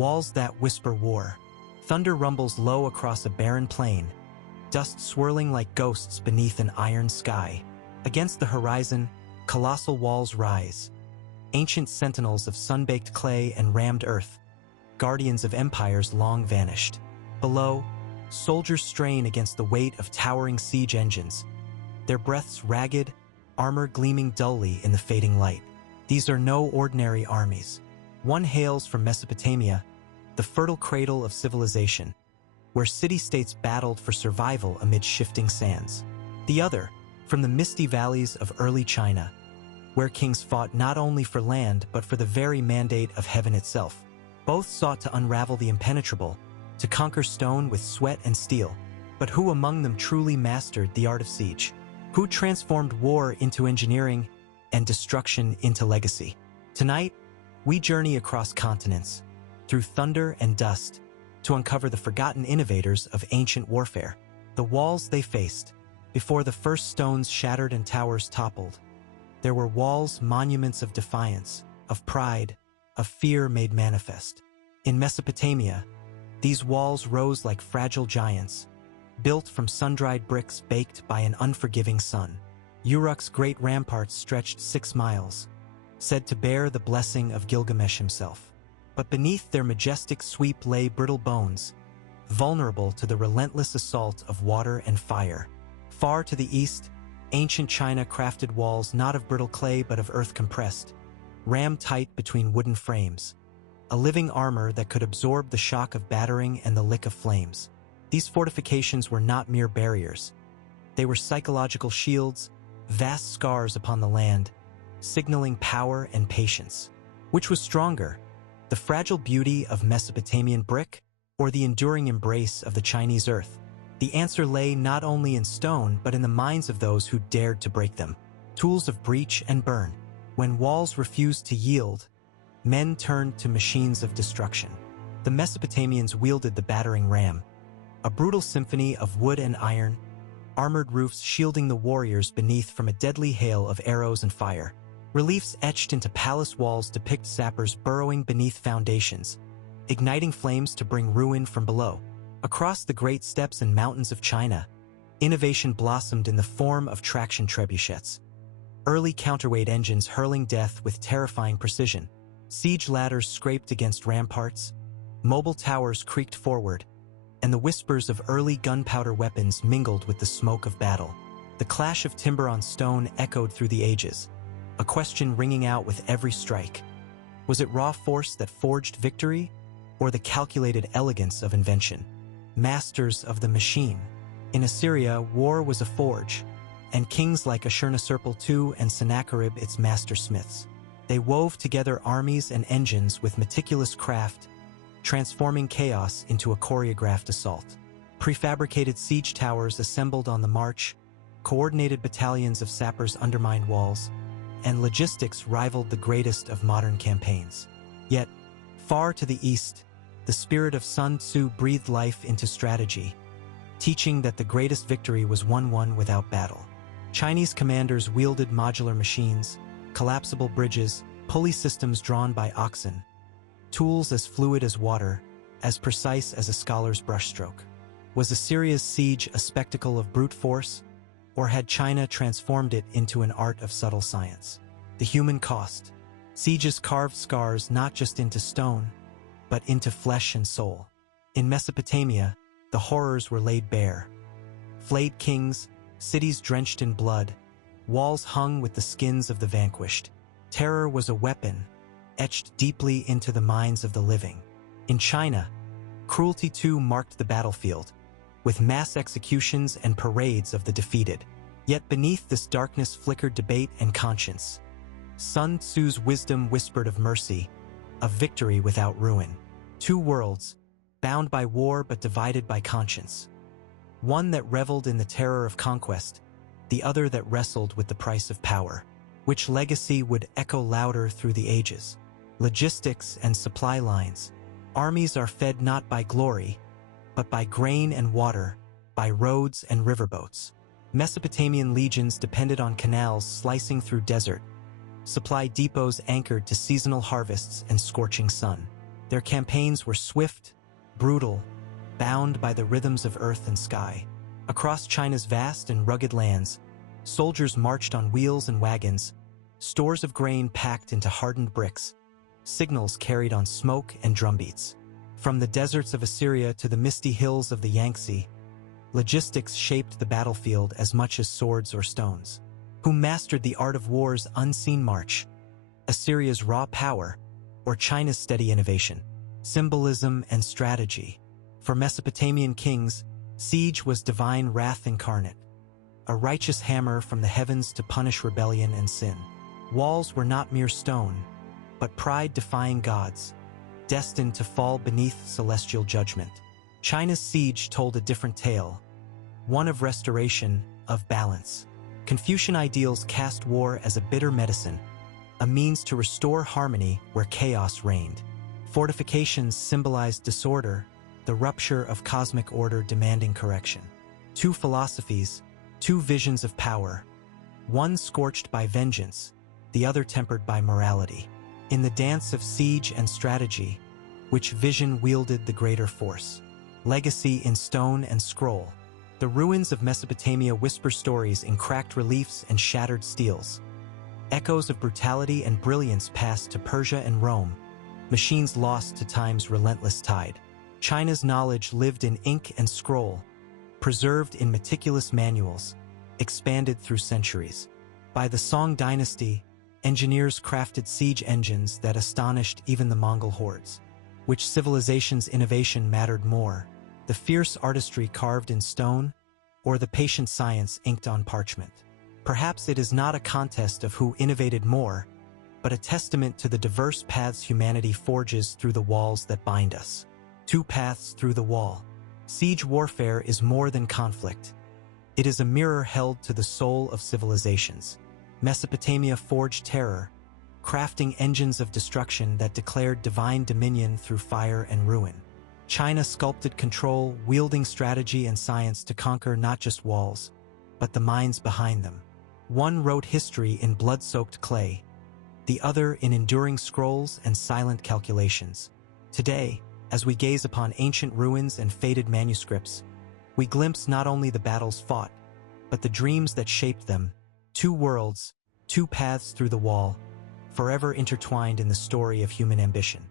walls that whisper war. Thunder rumbles low across a barren plain, dust swirling like ghosts beneath an iron sky. Against the horizon, colossal walls rise, ancient sentinels of sun-baked clay and rammed earth, guardians of empires long vanished. Below, soldiers strain against the weight of towering siege engines, their breaths ragged, armor gleaming dully in the fading light. These are no ordinary armies. One hails from Mesopotamia, the fertile cradle of civilization, where city-states battled for survival amid shifting sands. The other, from the misty valleys of early China, where kings fought not only for land but for the very mandate of heaven itself. Both sought to unravel the impenetrable, to conquer stone with sweat and steel. But who among them truly mastered the art of siege? Who transformed war into engineering and destruction into legacy? Tonight, we journey across continents, through thunder and dust, to uncover the forgotten innovators of ancient warfare, the walls they faced. Before the first stones shattered and towers toppled, there were walls, monuments of defiance, of pride, of fear made manifest. In Mesopotamia, these walls rose like fragile giants, built from sun-dried bricks baked by an unforgiving sun. Uruk's great ramparts stretched 6 miles, said to bear the blessing of Gilgamesh himself. But beneath their majestic sweep lay brittle bones, vulnerable to the relentless assault of water and fire. Far to the east, ancient China crafted walls not of brittle clay but of earth compressed, rammed tight between wooden frames, a living armor that could absorb the shock of battering and the lick of flames. These fortifications were not mere barriers. They were psychological shields, vast scars upon the land, signaling power and patience. Which was stronger, the fragile beauty of Mesopotamian brick or the enduring embrace of the Chinese earth? The answer lay not only in stone but in the minds of those who dared to break them. Tools of breach and burn. When walls refused to yield, men turned to machines of destruction. The Mesopotamians wielded the battering ram, a brutal symphony of wood and iron, armored roofs shielding the warriors beneath from a deadly hail of arrows and fire. Reliefs etched into palace walls depict sappers burrowing beneath foundations, igniting flames to bring ruin from below. Across the great steppes and mountains of China, innovation blossomed in the form of traction trebuchets, early counterweight engines hurling death with terrifying precision. Siege ladders scraped against ramparts, mobile towers creaked forward, and the whispers of early gunpowder weapons mingled with the smoke of battle. The clash of timber on stone echoed through the ages, a question ringing out with every strike. Was it raw force that forged victory, or the calculated elegance of invention? Masters of the machine. In Assyria, war was a forge, and kings like Ashurnasirpal II and Sennacherib its mastersmiths. They wove together armies and engines with meticulous craft, transforming chaos into a choreographed assault. Prefabricated siege towers assembled on the march, coordinated battalions of sappers undermined walls, and logistics rivaled the greatest of modern campaigns. Yet, far to the east, the spirit of Sun Tzu breathed life into strategy, teaching that the greatest victory was won without battle. Chinese commanders wielded modular machines, collapsible bridges, pulley systems drawn by oxen, tools as fluid as water, as precise as a scholar's brushstroke. Was Assyria's siege a spectacle of brute force, or had China transformed it into an art of subtle science? The human cost. Sieges carved scars not just into stone, but into flesh and soul. In Mesopotamia, the horrors were laid bare. Flayed kings, cities drenched in blood, walls hung with the skins of the vanquished. Terror was a weapon, etched deeply into the minds of the living. In China, cruelty too marked the battlefield, with mass executions and parades of the defeated. Yet beneath this darkness flickered debate and conscience. Sun Tzu's wisdom whispered of mercy, of victory without ruin. Two worlds, bound by war but divided by conscience. One that reveled in the terror of conquest, the other that wrestled with the price of power. Which legacy would echo louder through the ages? Logistics and supply lines. Armies are fed not by glory, but by grain and water, by roads and riverboats. Mesopotamian legions depended on canals slicing through desert, supply depots anchored to seasonal harvests and scorching sun. Their campaigns were swift, brutal, bound by the rhythms of earth and sky. Across China's vast and rugged lands, soldiers marched on wheels and wagons, stores of grain packed into hardened bricks, signals carried on smoke and drumbeats. From the deserts of Assyria to the misty hills of the Yangtze, logistics shaped the battlefield as much as swords or stones. Who mastered the art of war's unseen march? Assyria's raw power, or China's steady innovation? Symbolism and strategy. For Mesopotamian kings, siege was divine wrath incarnate, a righteous hammer from the heavens to punish rebellion and sin. Walls were not mere stone, but pride-defying gods, destined to fall beneath celestial judgment. China's siege told a different tale, one of restoration, of balance. Confucian ideals cast war as a bitter medicine, a means to restore harmony where chaos reigned. Fortifications symbolized disorder, the rupture of cosmic order demanding correction. Two philosophies, two visions of power, one scorched by vengeance, the other tempered by morality. In the dance of siege and strategy, which vision wielded the greater force? Legacy in stone and scroll. The ruins of Mesopotamia whisper stories in cracked reliefs and shattered steels. Echoes of brutality and brilliance passed to Persia and Rome, machines lost to time's relentless tide. China's knowledge lived in ink and scroll, preserved in meticulous manuals, expanded through centuries. By the Song dynasty, engineers crafted siege engines that astonished even the Mongol hordes. Which civilization's innovation mattered more, the fierce artistry carved in stone, or the patient science inked on parchment? Perhaps it is not a contest of who innovated more, but a testament to the diverse paths humanity forges through the walls that bind us. Two paths through the wall. Siege warfare is more than conflict. It is a mirror held to the soul of civilizations. Mesopotamia forged terror, crafting engines of destruction that declared divine dominion through fire and ruin. China sculpted control, wielding strategy and science to conquer not just walls, but the minds behind them. One wrote history in blood-soaked clay, the other in enduring scrolls and silent calculations. Today, as we gaze upon ancient ruins and faded manuscripts, we glimpse not only the battles fought, but the dreams that shaped them. Two worlds, two paths through the wall, forever intertwined in the story of human ambition.